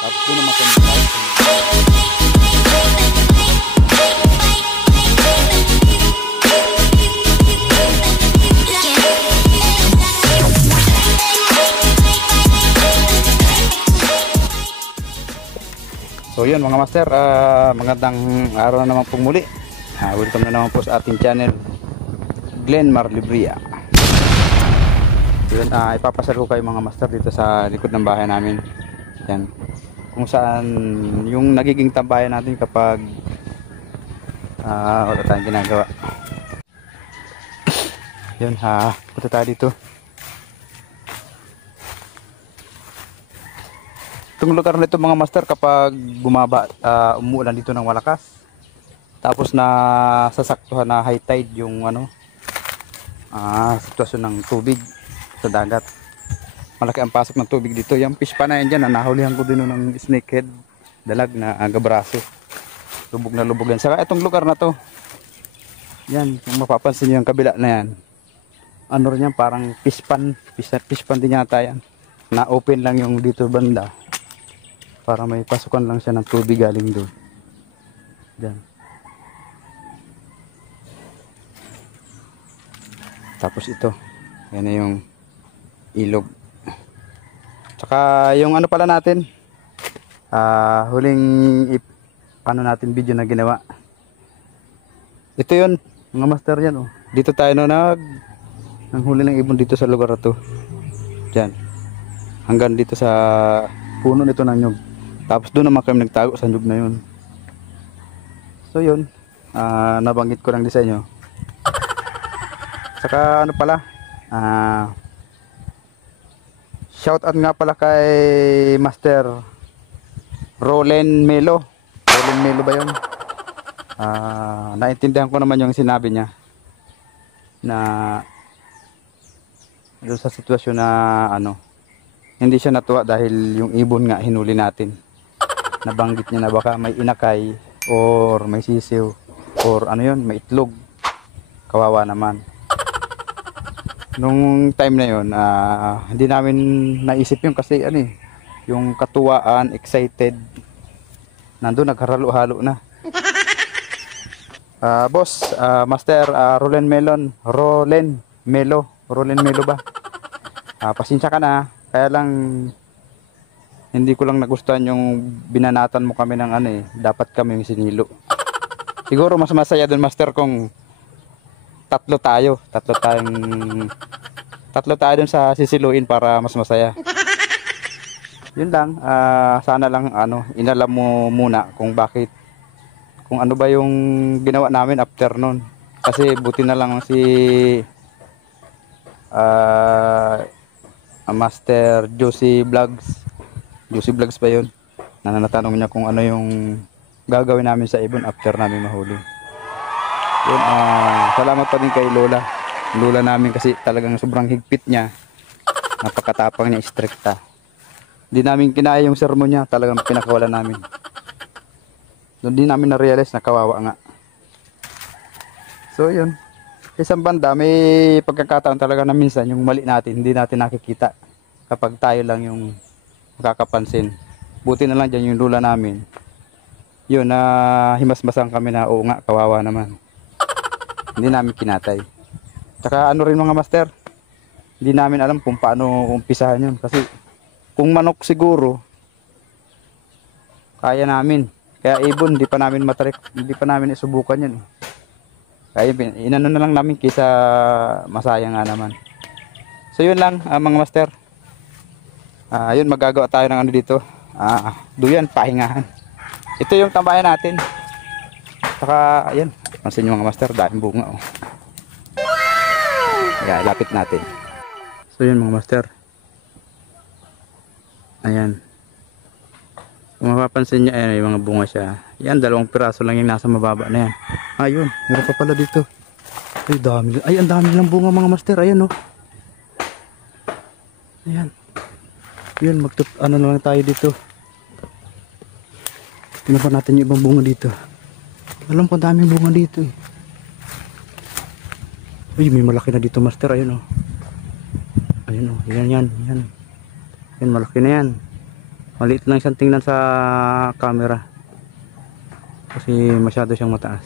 Tapos doon naman kami tayo. So yun mga master, magandang araw na naman pong muli. Welcome na naman po sa ating channel, Glenn Marlibria. Yun, ipapasal ko kayo mga master dito sa likod ng bahay namin. Yan, kung saan yung nagiging tambayan natin kapag wala tayong ginagawa. Yun, punta tayo dito. Itong lugar na ito mga master, kapag bumaba, umuulan dito ng malakas, tapos na sasaktuhan na high tide yung sitwasyon ng tubig sa dagat, malaki ang pasok ng tubig dito. Yung fish pa na yan dyan, nahulihan ko din ng snakehead, dalag na gabraso, lubog na lubog yan. Saka itong lugar na to, yan, kung mapapansin nyo yung kabila na yan, ano rin yan, parang fish pan din yata yan, na open lang yung dito banda, para may pasukan lang siya ng tubig galing doon. Diyan. Tapos ito, yan na yung ilog. Tsaka yung ano pala natin, huling natin video na ginawa. Ito yun, mga master yan. Dito tayo nang huli ng ibon dito sa lugar na to. Diyan. Hanggang dito sa puno nito ng nyug. Tapos doon naman kami nagtago sa nyug na yun. So yun, nabanggit ko lang din sa inyo. Saka ano pala, shout out nga pala kay Master Rolen Melo. Rolen Melo ba yun? Naintindihan ko naman yung sinabi niya na doon sa sitwasyon na hindi siya natuwa dahil yung ibon nga hinuli natin. Nabanggit niya na baka may inakay or may sisiw or may itlog. Kawawa naman. Nung time na yun, hindi namin naisip yun kasi yung katuwaan, excited, nandun nagharalo-halo na. Boss, Master Rolen Melo ba? Pasensya ka na, kaya lang hindi ko lang nagustuhan yung binanatan mo kami ng dapat kami yung sinilo. Siguro mas masaya dun master kung tatlo tayo dun sa sisiluin para mas masaya. Yun lang, sana lang inalam mo muna kung ano ba yung ginawa namin after nun. Kasi buti na lang si Master Josie Vlogs pa yun, natanong niya kung ano yung gagawin namin sa ibon after namin mahuli. Yun, salamat pa din kay Lola namin kasi talagang sobrang higpit niya, napakatapang niya, strikta. Hindi namin kinaya yung sermon niya, talagang pinakawala namin. Doon din namin na-realize na kawawa nga. So yun, isang banda may pagkakataon talaga na minsan yung mali natin hindi natin nakikita kapag tayo lang yung makakapansin. Buti na lang dyan yung lula namin, yun, himasmasan kami na oo nga, kawawa naman, hindi namin kinatay. Tsaka rin mga master, hindi namin alam kung paano umpisahan yun, kasi kung manok siguro kaya namin, kaya ibon hindi pa namin isubukan yun. Kaya inano na lang namin kaysa masayang nga naman. So yun lang mga master. Yun, magagawa tayo ng dito. Duyan, pahingahan. Ito yung tambayan natin. Saka ayan, pansin nyo mga master, dahil bunga. Kaya lapit natin. So yun mga master. Ayan. Kung mapapansin nyo, ayan, yung mga bunga siya. Yan, 2 piraso lang yung nasa mababa na yan. Ayun, meron pa pala dito. Ay, dami. Ay, ang dami lang bunga mga master. Ayan, Ayan. Yun, na lang tayo dito. Tingnan pa natin yung ibang bunga dito. Alam ko, daming bunga dito Uy, may malaki na dito master. Ayun, Ayun, yan. Yan, malaki na yan. Maliit lang siyang tingnan sa camera. Kasi masyado siyang mataas.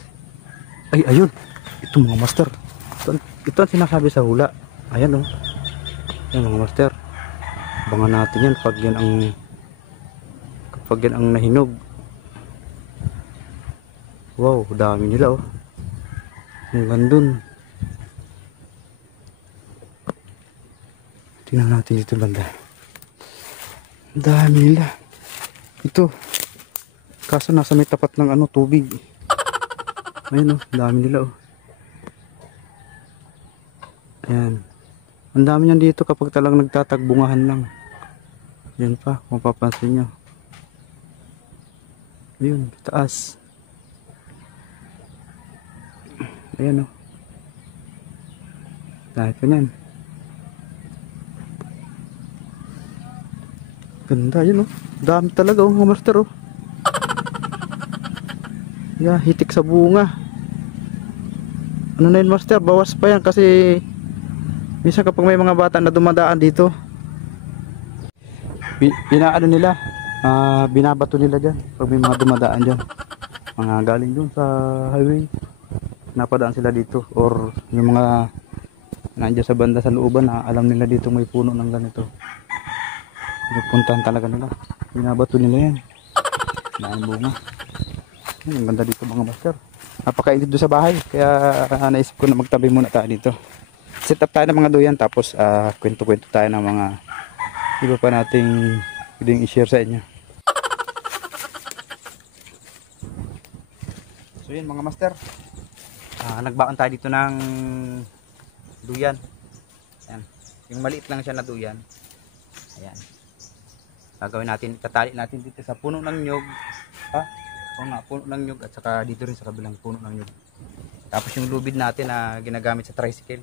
Ay, ayun. Ito mga master. Ito ang sinasabi sa hula. Ayan oh. Ayan mga master. Abangan natin yan kapag yan ang nahinog. Wow, dami nila oh. Ang gandun. Tingnan natin dito banda. Ang dami nila. Ito. Kaso nasa may tapat ng ano, tubig. Ayun oh, dami nila oh. Ayan. Ang dami niyan dito kapag talang nagtatagbungahan lang. Yan pa, kung papansin nyo. Ayun, taas. Ayan oh. Dahil pa yan. Ganda yun oh. Dami talaga oh mga master oh. Yeah, hitik sa bunga. Ano na yun master? Bawas pa yan kasi minsan kapag may mga bata na dumadaan dito, inaano nila, binabato nila dyan pag may mga dumadaan dyan, mga galing dun sa highway, napadaan sila dito, or yung mga nandiyan sa banda sa looban na alam nila dito may puno ng ganito, pupuntahan talaga nila, binabato nila yan. Dahil bunga. Ang ganda dito mga master. Napakainit doon sa bahay, kaya naisip ko na magtabi muna tayo dito. Set up tayo ng mga duyan, tapos kwento-kwento tayo ng mga iba pa nating pwedeng i-share sa inyo. So yun mga master, nagbaon tayo dito ng duyan. Ayan. Yung maliit lang siya na duyan. Ayan. Gagawin natin, tatali natin dito sa puno ng nyog. Puno ng nyog, at saka dito rin sa kabilang puno ng nyog. Tapos yung lubid natin na ginagamit sa tricycle.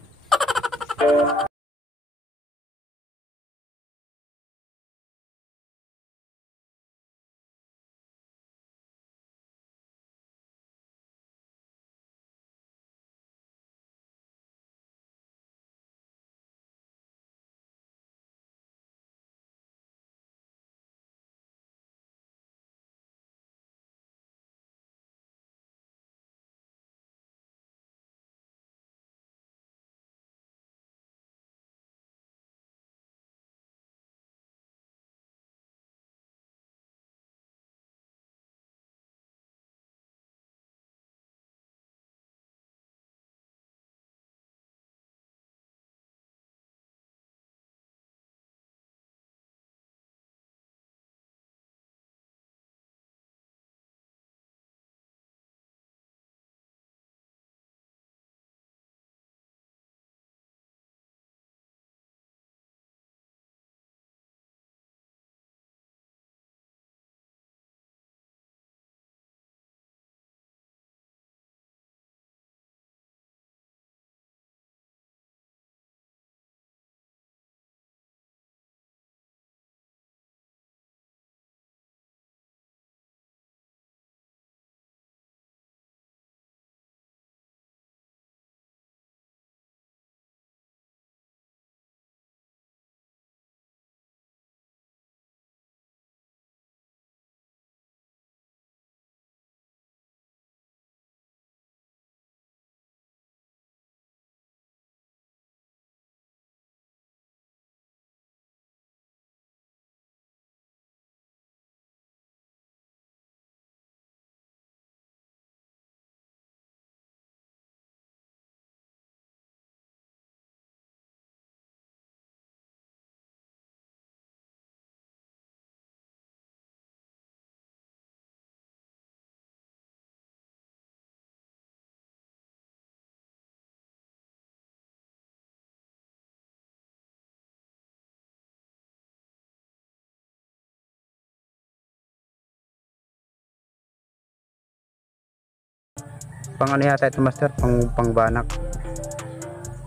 Pang ano yata ito master, pang banak.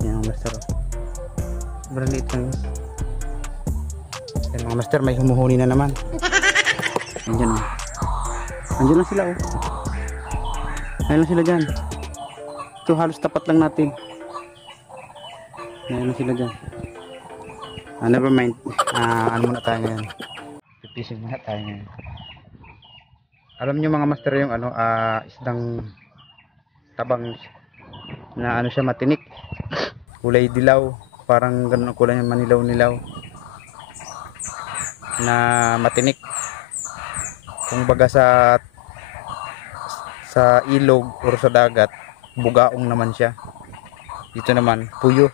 Yan master. Sobrang liit lang yun. Yan mga master, may humuhuni na naman. Andyan o. Andyan lang sila o. Ayun lang sila dyan. Ito halos tapat lang natin. Ayun lang sila dyan. Never mind. Ano muna tayo ngayon. Fishing muna tayo ngayon. Alam nyo mga master yung ano, isdang tabang na ano siya, matinik. Kulay dilaw. Parang ganun ang kulay, manilaw-nilaw. Na matinik. Kung baga sa ilog o sa dagat, bugaong naman siya. Dito naman, puyo.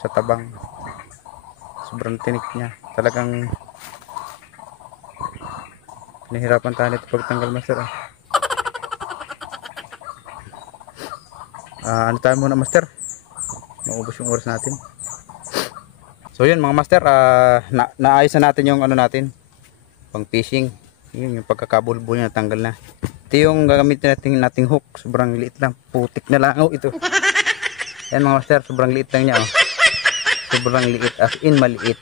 Sa tabang. Sobrang tinik niya. Talagang nahirapan tayo nito pagtanggal master. Ano tayo muna master? Maubos yung oras natin. So yun mga master, naayos na natin yung ano natin, pang fishing. Yun yung pagkakabulbul niya, natanggal na. Ito yung gagamitin nating hook. Sobrang liit lang, putik na lang ito. Yan mga master, sobrang liit lang niya sobrang liit, as in maliit.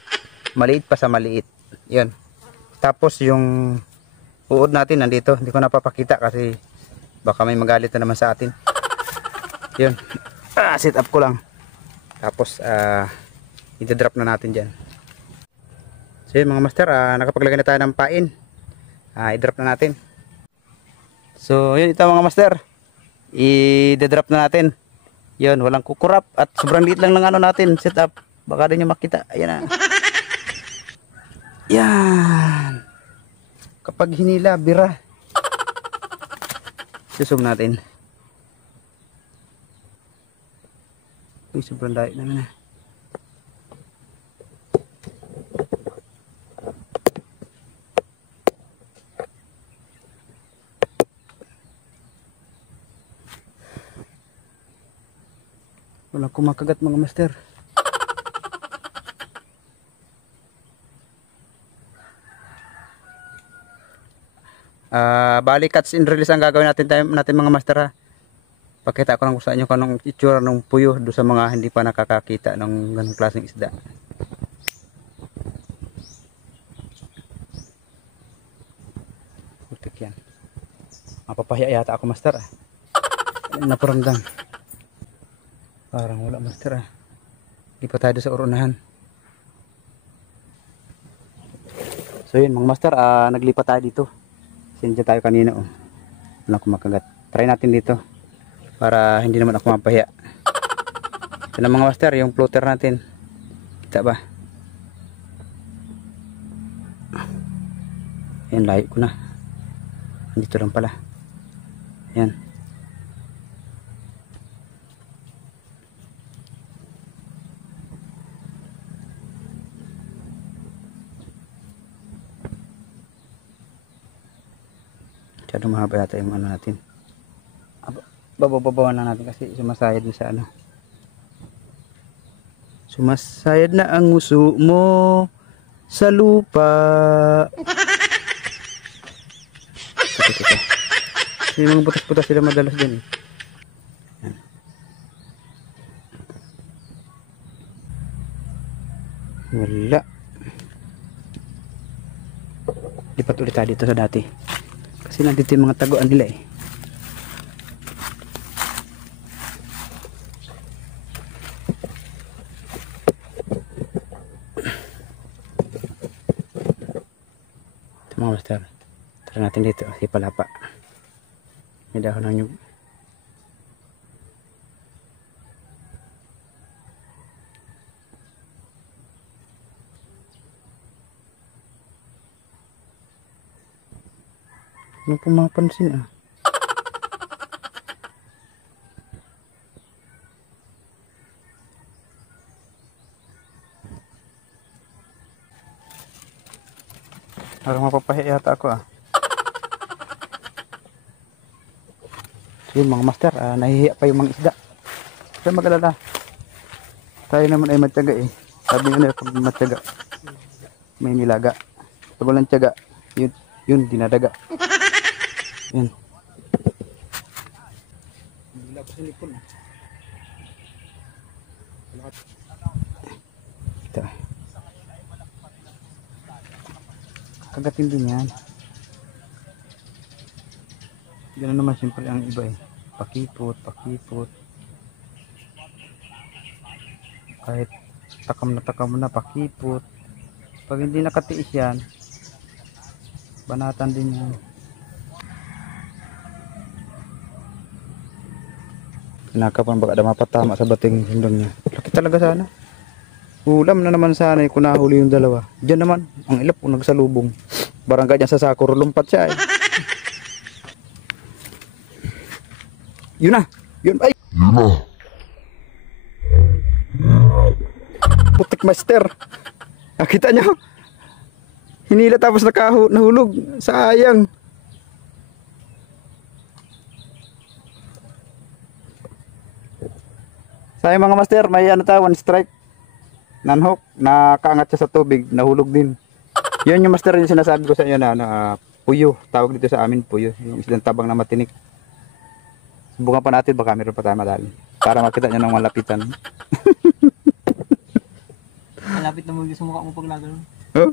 Maliit pa sa maliit. Yun. Tapos yung uod natin nandito, hindi ko napapakita kasi baka may magalit na naman sa atin. Yun, set up ko lang. Tapos i-drop na natin dyan. So yun mga master, nakapaglagay na tayo ng pain. I-drop na natin. So yun, ito mga master, i-drop na natin. Yun, walang kukurap at sobrang liit lang ng ano natin set up. Baka din nyo makita. Ayan na. Yan. Kapag hinila, bira. Susum natin. Uy, sobrang dahil naman na. Walang kumakagat mga master. Bali cuts and release ang gagawin natin mga master ha. Pakita ko lang sa inyo kung anong itsura ng puyo do sa mga hindi pa nakakakita ng ganung klaseng isda. Putik yan. Mapapahiya yata ako master ha. Naparangdang. Parang wala master ha. Hindi pa tayo sa urunahan. So yun mga master, naglipat tayo dito. Sindihan tayo kanina walang kumakagat. Try natin dito para hindi naman ako mapahiya. Ito na mga master, yung floater natin. Kita ba? Ayan, layo ko na. Dito lang pala. Ayan. Masyadong mahaba yata yung ano natin. Bababawan lang natin kasi sumasayad na sa ano. Sumasayad na ang nguso mo sa lupa. Kasi mga butas-butas sila madalas dyan. Yan. Wala. Lipat ulit tayo dito sa dati. Kasi nandito yung mga taguan nila eh. Ito mga master. Tara natin dito. Si palapa. May dahon ng nyug. Ano po mapansin ah. Parang mapapahiya yata ako ah. So yun mga master, nahihiya pa yung mga isda. Kaya mag-alala. Tayo naman ay matyaga eh. Sabi nga nila pag matyaga, may nilaga. Pag walang tiyaga, yun dinadaga. Yan. Wala pa sa lipon. Ito. Kagatin din yan. Ganun naman simple ang iba eh. Pakipot, pakipot. Kahit takam na pakipot. Pag hindi nakatiis yan, banatan din yan. Kinakapan baka da mapatama sa bating sindong niya. Laki talaga sana. Ulam na naman sana kung nahuli yung dalawa. Diyan naman, ang ilap kung nagsalubong. Barangay dyan sa sako, lumpat siya eh. Yun na! Yun! Ay! Yun na! Putik master! Nakita nyo? Hinila tapos nahulog. Sayang! Sayang mga master, may ano tayo, one strike. Nanhook, nakaangat siya sa tubig, nahulog din. Yun yung master yung sinasabi ko sa inyo na puyo. Tawag dito sa amin puyo. Yung islang tabang na matinik. Subukan pa natin, baka meron pa tayo madali. Para makita nyo ng malapitan. Malapit na mo sa mukha mo pag lagano. Oh?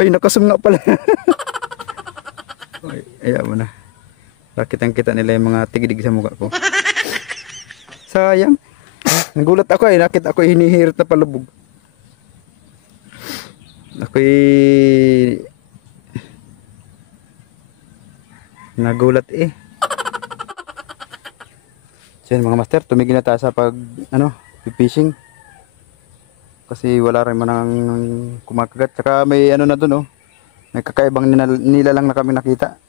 Ay, nakasum nga pala. Ay, ayaw mo na. Kitang kita nila yung mga tigidig sa mukha ko. Sayang. Nagulat ako eh. Nakita ako hinihirit na palubog. Ako'y nagulat eh. So yun mga master, tumigil na tayo sa pag fishing. Kasi wala rin mo nang kumakagat. Tsaka may ano na dun oh. May kakaibang nilalang na kami nakita.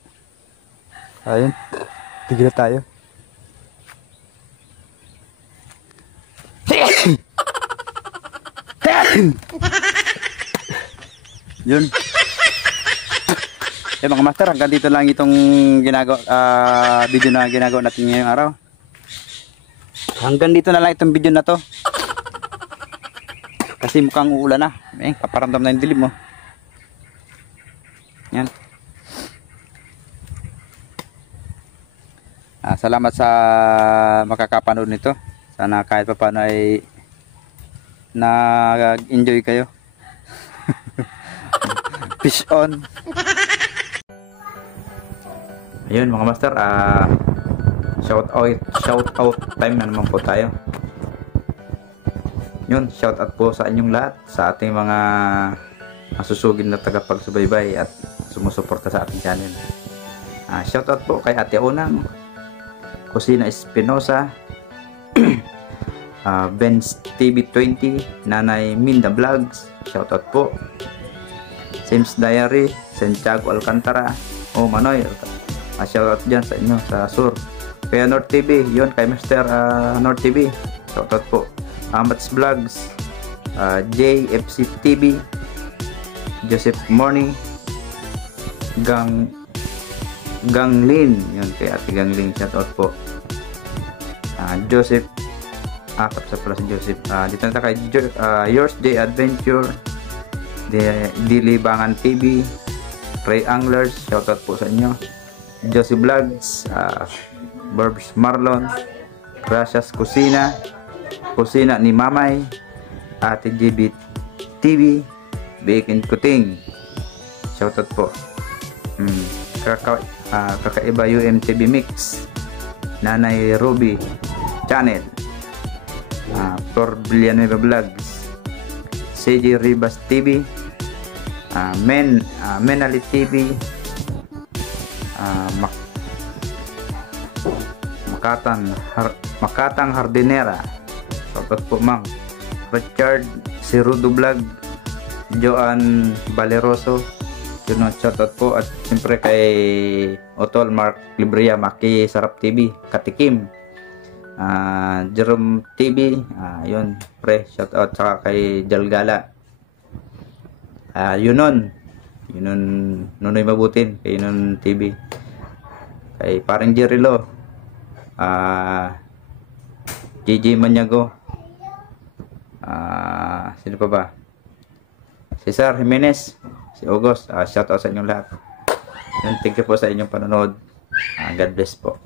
Ayun. Tigil na tayo. Yun. Mga master, hanggang dito lang itong video na ginagawa natin ngayong araw. Hanggang dito na lang itong video na to. Kasi mukhang uulan na. Paparamdam na yung dilim mo. Yan. Salamat sa makakapanood nito. Sana kahit pa paano ay nag-enjoy kayo. Fish on. Ayun mga master, shout out time na naman po tayo. Yun, shout out po sa inyong lahat, sa ating mga masusugid na tagapagsubaybay at sumusuporta sa ating channel. Shout out po kay Ate Unang, Kusina Espinosa, Benz TV 20, Nanay Minda Vlogs, shout out po. Sims Diary, Santiago Alcantara, Manoy, shout out dyan sa inyo sa Sur. Kaya North TV, yun kay Mr. North TV, shout out po. Amats Vlogs, JFC TV, Joseph Morning, Ganglin, yun kay Ate Ganglin, shout out po. Joseph, kapsa pala si Joseph. Dito na kay Yours Day Adventure, Dilibangan TV, Ray Anglers, shoutout po sa inyo. Josie Vlogs, Burbs Marlon, Gracias Kusina, Kusina ni Mamay, Ate GB TV, Bacon Kuting, shoutout po. Kakaiba UMTV Mix, Nanay Ruby Channel, Flor Villanueva Vlogs, CJ Ribas TV, Menali TV, Makatang Hardinera, shoutout po Mang Richard Sirudo Vlog, Joan Valeroso, yun, shoutout po. At siyempre kay Otol Mark Libria, Maki Sarap TV, Katikim, Jerome TV, yun pre, shoutout. Saka kay Jalgala, Yunon Nunoy Mabutin, kay Yunon TV, kay parang Jerilo, JJ Manyago, sino pa ba, Cesar Jimenez, si August, shoutout sa inyong lahat. Thank you po sa inyong panonood. God bless po.